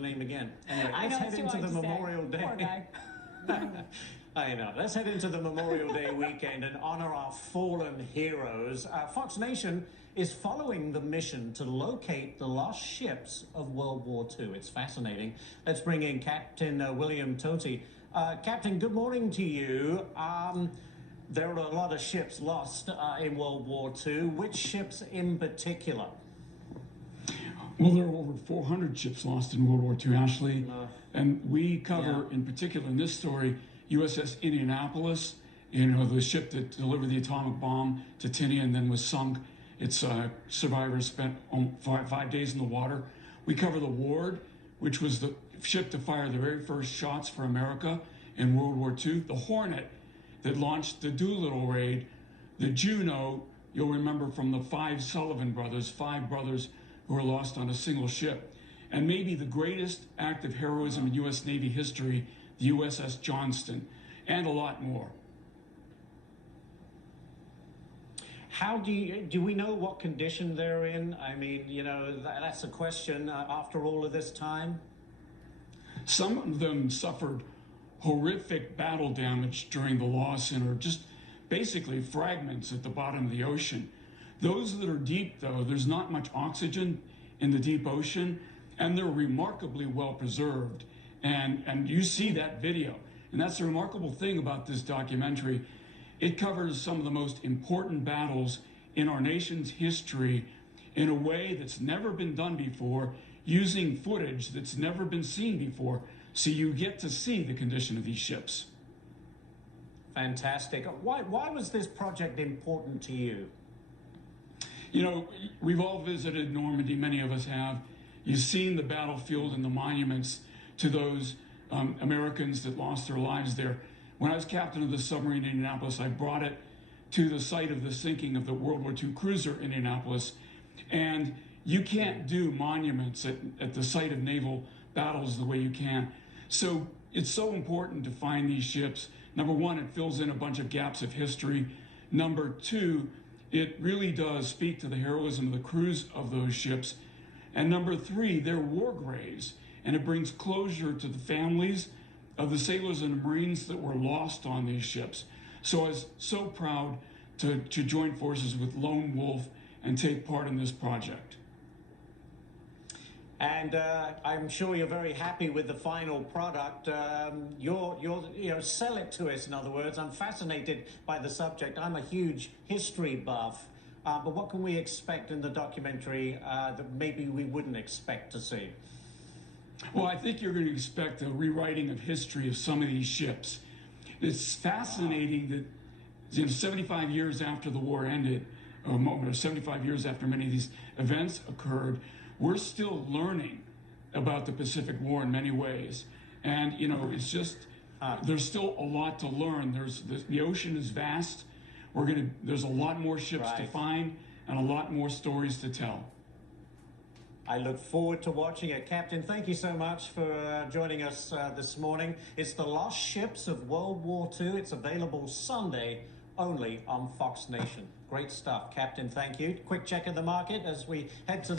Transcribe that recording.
name again. Anyway, I let's know, head too into hard the to say. Memorial Day. Poor guy. I know. Let's head into the Memorial Day weekend and honor our fallen heroes. Fox Nation is following the mission to locate the lost ships of World War II. It's fascinating. Let's bring in Captain William Toti. Captain, good morning to you. There are a lot of ships lost in World War II. Which ships in particular? Well, there are over 400 ships lost in World War II, Ashley. And we cover, in particular in this story, USS Indianapolis, the ship that delivered the atomic bomb to Tinian and then was sunk. Its survivors spent 5 days in the water. We cover the Ward, which was the ship to fire the very first shots for America in World War II. The Hornet that launched the Doolittle raid. The Juno, you'll remember from the five brothers who were lost on a single ship. And maybe the greatest act of heroism in U.S. Navy history, the USS Johnston, and a lot more. How do we know what condition they're in? I mean, that's a question after all of this time. Some of them suffered horrific battle damage during the loss and are just basically fragments at the bottom of the ocean. Those that are deep, though, there's not much oxygen in the deep ocean, and they're remarkably well preserved. And you see that video. And that's the remarkable thing about this documentary. It covers some of the most important battles in our nation's history in a way that's never been done before, using footage that's never been seen before. So you get to see the condition of these ships. Fantastic. Why was this project important to you? We've all visited Normandy, many of us have. You've seen the battlefield and the monuments to those Americans that lost their lives there. When I was captain of the submarine Indianapolis, I brought it to the site of the sinking of the World War II cruiser Indianapolis. And you can't do monuments at the site of naval battles the way you can. So it's so important to find these ships. Number one, it fills in a bunch of gaps of history. Number two, it really does speak to the heroism of the crews of those ships. And number three, they're war graves, and it brings closure to the families of the sailors and Marines that were lost on these ships. So I was so proud to join forces with Lone Wolf and take part in this project. And I'm sure you're very happy with the final product. Sell it to us, in other words. I'm fascinated by the subject. I'm a huge history buff. But what can we expect in the documentary that maybe we wouldn't expect to see? Well, I think you're going to expect a rewriting of history of some of these ships. It's fascinating that 75 years after the war ended, or 75 years after many of these events occurred, we're still learning about the Pacific War in many ways. And, it's just, there's still a lot to learn. The ocean is vast. There's a lot more ships to find and a lot more stories to tell. I look forward to watching it. Captain, thank you so much for joining us this morning. It's The Lost Ships of World War II. It's available Sunday only on Fox Nation. Great stuff. Captain, thank you. Quick check of the market as we head to